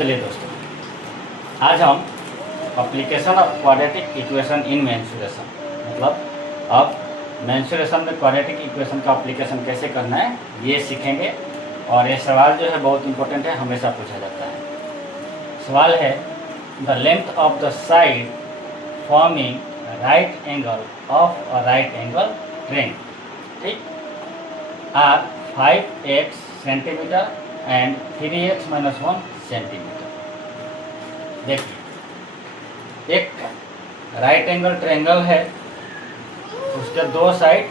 चलिए दोस्तों, आज हम application of quadratic equation in mensuration, मतलब अब मेंसुरेशन में क्वाड्रेटिक इक्वेशन का एप्लीकेशन कैसे करना है ये सीखेंगे। और ये सवाल जो है बहुत इंपॉर्टेंट है, हमेशा पूछा जाता है। सवाल है the length of the side forming right angle of a right angle triangle, ठीक, are 5x centimetre and 3x - 1 centimetre. देखिए, एक राइट एंगल ट्रायंगल है, उसके दो साइड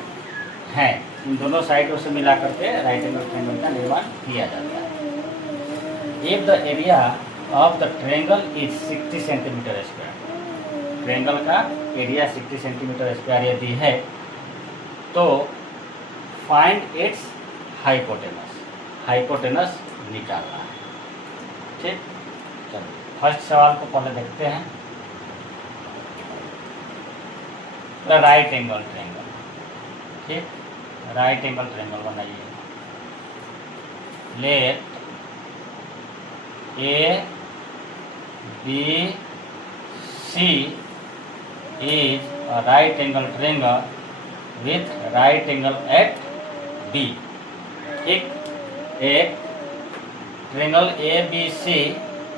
हैं, इन दोनों साइडों से मिला करके राइट एंगल ट्रायंगल का निर्माण किया जाता है। If the area of the triangle is 60 centimetre square, triangle का एरिया 60 सेंटीमीटर स्क्वायर यदि है तो फाइंड इट्स हाइपोटेनस, हाइपोटेनस निकालना है। ठीक, चलिए फर्स्ट सवाल को पहले देखते हैं। राइट एंगल ट्रायंगल, ठीक, राइट एंगल ट्रायंगल बनाइए। Let A B C is a right angle triangle with right angle at B. ठीक, एक ट्रायंगल ए बी सी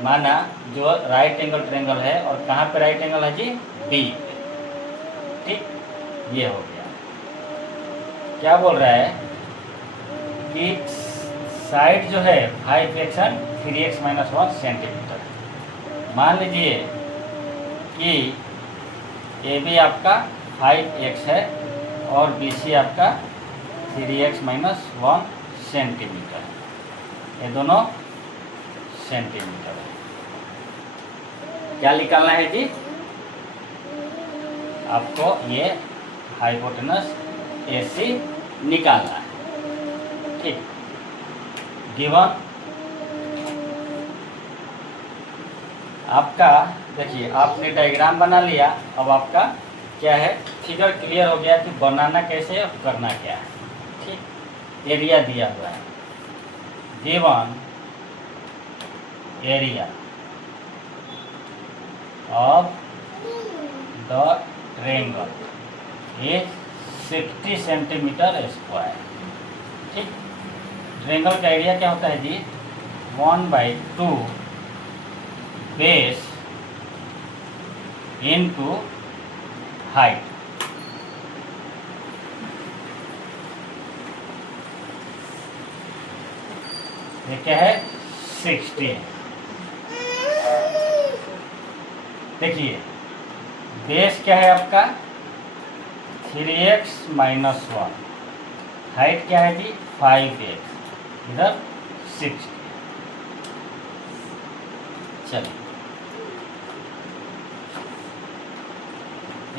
माना जो राइट एंगल ट्रायंगल है, और कहाँ पे राइट एंगल है जी? बी पे। ठीक, ये हो गया। क्या बोल रहा है कि साइड जो है 5x और 3x - 1 सेंटीमीटर। मान लीजिए कि ए बी आपका 5x है और बी सी आपका 3x - 1 सेंटीमीटर, ये दोनों सेंटीमीटर है। क्या निकालना है जी? आपको ये हाइपोटेनस AC निकालना है। ठीक, गिवन आपका, देखिए आपने डायग्राम बना लिया। अब आपका क्या है, फिगर क्लियर हो गया कि बनाना कैसे है और करना क्या है। ठीक, एरिया दिया हुआ है, given area of the triangle is 60 centimetre square. ठीक, ट्रायंगल का एरिया क्या होता है जी? 1/2 बेस इनटू हाइट। ये क्या है? 60। देखिए बेस क्या है आपका? 3x - 1, हाइट क्या है जी? 5x, इधर 60। चलिए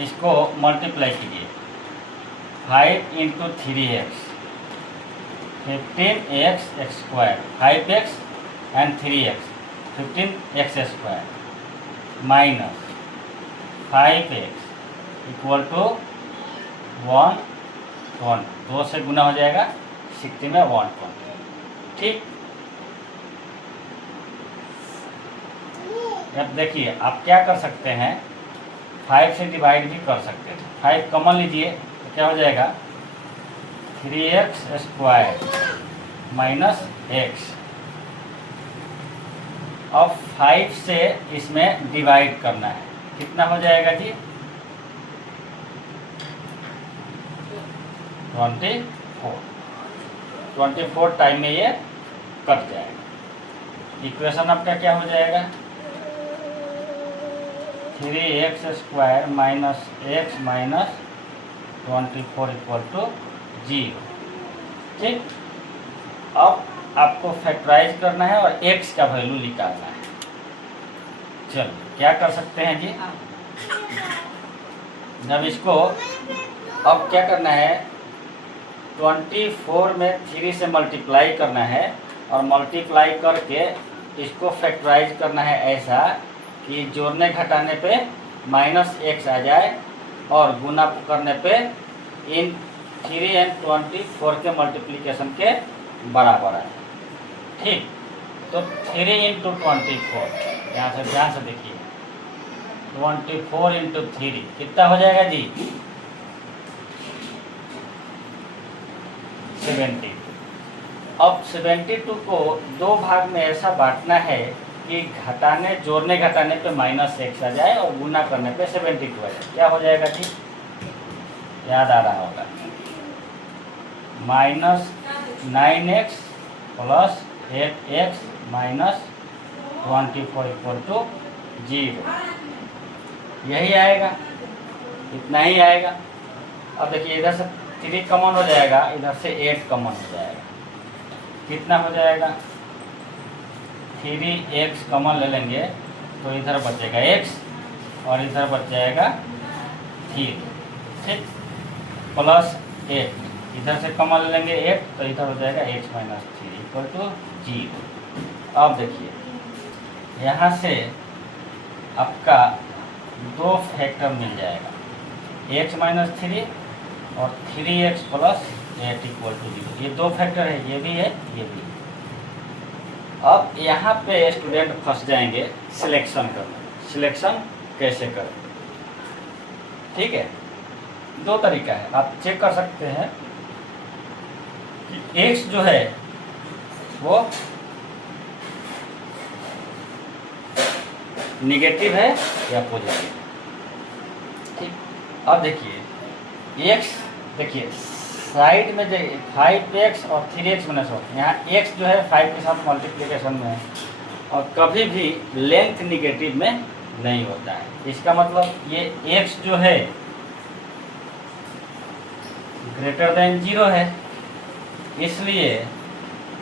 इसको मल्टीप्लाई कीजिए। 5 × 3x 15x square, 5x and 3x 15x square minus 5x equal to 120। 2 से गुना हो जाएगा, 60 में 120। ठीक, अब देखिए आप क्या कर सकते हैं, 5 से डिवाइड भी कर सकते हैं। 5 कॉमन लीजिए तो क्या हो जाएगा? 3x square minus x। अब 5 से इसमें डिवाइड करना है, कितना हो जाएगा जी? 24 टाइम में ये कट जाएगा। इक्वेशन आपका क्या हो जाएगा? 3x square minus x minus 24 equal to 0। ठीक, अब आपको फैक्टराइज करना है और x का वैल्यू निकालना है। चलो क्या कर सकते हैं जी? जब इसको अब क्या करना है, 24 में 3 से मल्टीप्लाई करना है और मल्टीप्लाई करके इसको फैक्टराइज करना है ऐसा कि जोड़ने घटाने पे -x आ जाए और गुना करने पे इन 3 और 24 के मल्टीप्लिकेशन के बराबर है। ठीक, तो 3 इंटू 24, यहाँ से ध्यान से देखिए, 24 इंटू 3 कितना हो जाएगा जी? 72। अब 72 को दो भाग में ऐसा बांटना है कि घटाने जोड़ने घटाने पे -x आ जाए और गुना करने पे 72 आ जाए। क्या हो जाएगा जी? याद आ रहा होगा, -9x प्लस 8x माइनस 24 = 0। यही आएगा, इतना ही आएगा। अब देखिए इधर से 3 कॉमन हो जाएगा, इधर से 8 कॉमन हो जाएगा। कितना हो जाएगा? 3x कॉमन ले लेंगे तो इधर बचेगा x और इधर बच जाएगा 3, ठीक, प्लस 8, इधर से कॉमन ले लेंगे 8 तो इधर हो जाएगा x माइनस 3 = 0। अब देखिए यहाँ से आपका दो फैक्टर मिल जाएगा, x माइनस 3 और 3x प्लस 8 = 0। ये दो फैक्टर है, ये भी है, ये भी है। अब यहाँ पे स्टूडेंट फंस जाएंगे सिलेक्शन करना। सिलेक्शन कैसे करें? ठीक है, दो तरीका है, आप चेक कर सकते हैं कि x जो है वो निगेटिव है या पॉजिटिव। ठीक, अब देखिए x, देखिए साइड में जो 5x और 3x -1, यहाँ x जो है 5 के साथ मल्टीप्लिकेशन में है और कभी भी लेंथ निगेटिव में नहीं होता है। इसका मतलब ये x जो है ग्रेटर देन 0 है, इसलिए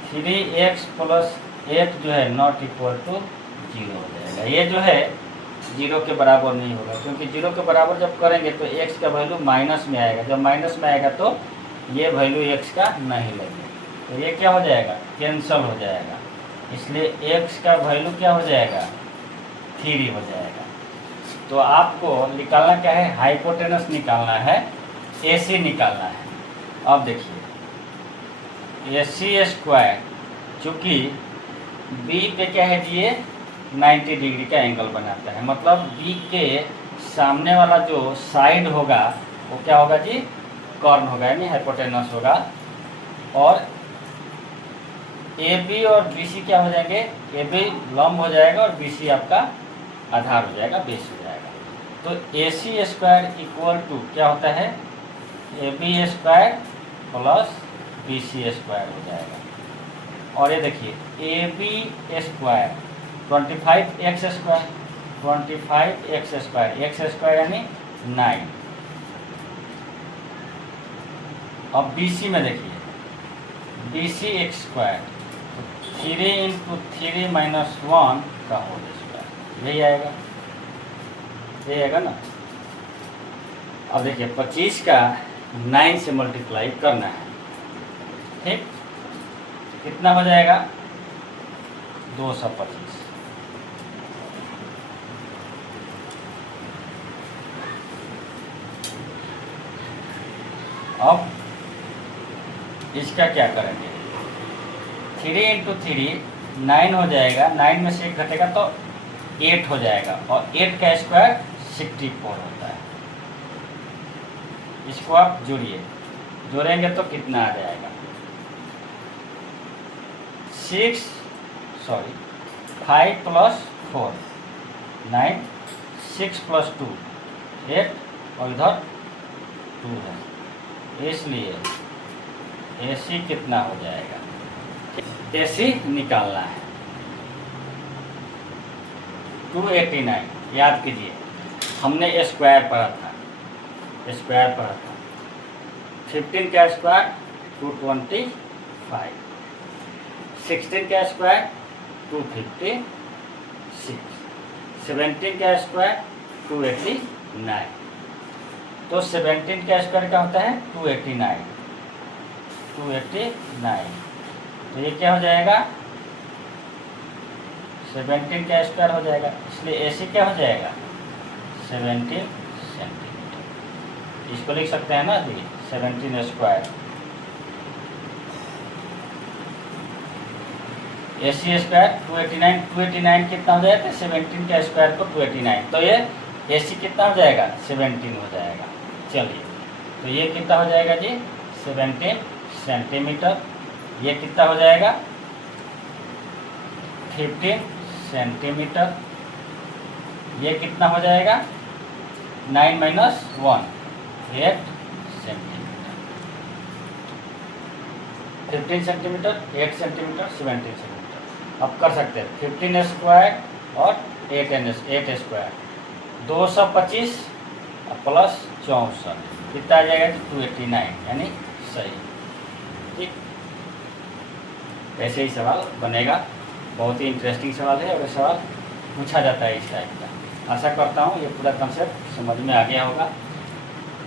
3x प्लस 8 जो है नॉट इक्वल टू 0 हो जाएगा। ये जो है 0 के बराबर नहीं होगा, क्योंकि 0 के बराबर जब करेंगे तो x का वैल्यू माइनस में आएगा। जब माइनस में आएगा तो ये वैल्यू x का नहीं लगेगा, तो ये क्या हो जाएगा? कैंसल हो जाएगा। इसलिए x का वैल्यू क्या हो जाएगा? 3 हो जाएगा। तो आपको निकालना क्या है? हाइपोटेनस निकालना है, AC निकालना है। अब देखिए AC² चूँकि B पे क्या है जी, ये 90 डिग्री का एंगल बनाता है, मतलब B के सामने वाला जो साइड होगा वो क्या होगा जी? कॉर्न होगा, यानी हाइपोटेनस होगा। और AB और BC क्या हो जाएंगे? AB लंब हो जाएगा और BC आपका आधार हो जाएगा, बेस हो जाएगा। तो AC² = क्या होता है? AB² प्लस BC² हो जाएगा। और ये देखिए AB² 25x², 25x², x² यानी 9। अब BC में देखिए BC² 3 इंटू 3 - 1 का होल स्क्वायर, यही आएगा, यही आएगा ना। अब देखिए 25 का 9 से मल्टीप्लाई करना है, ठीक, कितना हो जाएगा? 225। अब इसका क्या करेंगे? 3 इंटू 3 9 हो जाएगा, 9 में से 1 घटेगा तो 8 हो जाएगा, और 8 का स्क्वायर 64 होता है। इसको आप जोड़िए, जोड़ेंगे तो कितना आ जाएगा? 5 + 4 9, 6 + 2 8 और इधर 2 है, इसलिए AC कितना हो जाएगा? AC निकालना है 289। याद कीजिए, हमने स्क्वायर पढ़ा था, 15 का स्क्वायर 225, 16 का स्क्वायर 256, 17 का स्क्वायर 289। तो 17 का स्क्वायर क्या होता है? 289। तो ये क्या हो जाएगा? 17 का स्क्वायर हो जाएगा, इसलिए AC क्या हो जाएगा? 17 सेंटीमीटर। इसको लिख सकते हैं ना जी, 17² AC स्क्वायर 289, 289 कितना हो जाएगा? 17 का स्क्वायर को 289, तो ये AC कितना हो जाएगा? 17 हो जाएगा। चलिए, तो ये कितना हो जाएगा जी? 17 सेंटीमीटर। ये कितना हो जाएगा? 15 सेंटीमीटर। ये कितना हो जाएगा? 9 - 1 8 सेंटीमीटर। 15 centimetre, 8 centimetre, 17 centimetre. अब कर सकते हैं 15 स्क्वायर और 8 स्क्वायर, 225 प्लस 64 कितना आ जाएगा? 289, यानी सही। ठीक, ऐसे ही सवाल बनेगा। बहुत ही इंटरेस्टिंग सवाल है और ये सवाल पूछा जाता है इस टाइप का। आशा करता हूँ ये पूरा कंसेप्ट समझ में आ गया होगा।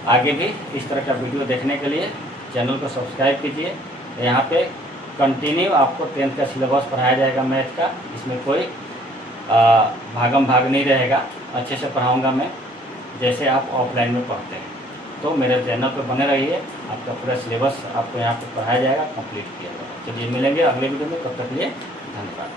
आगे भी इस तरह का वीडियो देखने के लिए चैनल को सब्सक्राइब कीजिए। यहाँ पे कंटिन्यू आपको 10th का सिलेबस पढ़ाया जाएगा मैथ का। इसमें कोई भागम भाग नहीं रहेगा। अच्छे से पढ़ाऊँगा मैं, जैसे आप ऑफलाइन में पढ़ते हैं। तो मेरे चैनल पर बने रहिए, आपका पूरा सिलेबस आपको यहाँ पे पढ़ाया जाएगा, कंप्लीट किया जाएगा। चलिए मिलेंगे अगले वीडियो में, तब तक के लिए धन्यवाद।